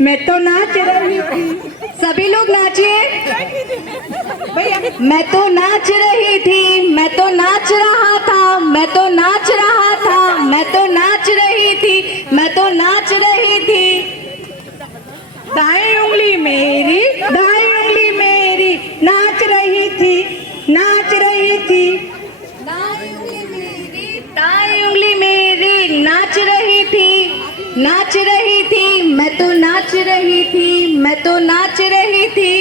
मैं तो नाच रही थी। सभी लोग नाचिए। भैया मैं तो नाच रही थी, मैं तो नाच रहा था, मैं तो नाच रहा था, मैं तो नाच रही थी, मैं तो नाच रही थी। दाएं उंगली मेरी, दाएं उंगली मेरी नाच रही थी, नाच रही थी। दाएं उंगली मेरी, दाएं उंगली मेरी नाच रही थी, नाच रही थी, मैं तो नाच रही थी, मैं तो नाच रही थी।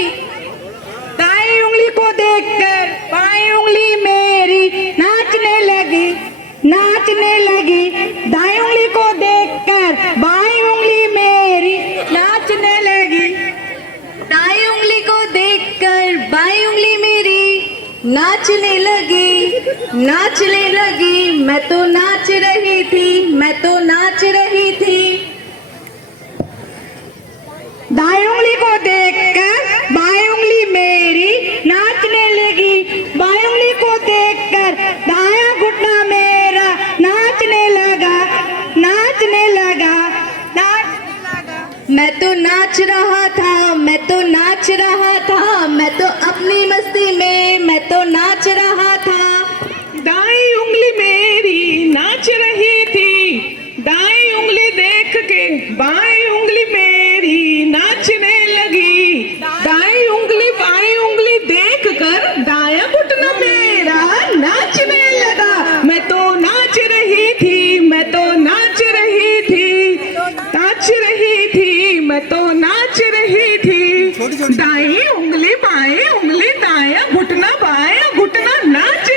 दाएं उंगली को देखकर बाएं उंगली मेरी नाचने लगी, नाचने लगी। दाएं उंगली को देखकर बाएं उंगली मेरी नाचने लगी। दाएं उंगली को देखकर बाएं उंगली मेरी नाचने लगी, नाचने लगी। मैं तो नाच रही थी, मैं तो नाच रही थी। दाएं उंगली को देखकर बाएं उंगली मेरी नाचने लगी। बाएं उंगली को देखकर दायां घुटना मेरा नाचने लगा, नाचने लगा, नाचने लगा। मैं तो नाच रहा था, मैं तो नाच रहा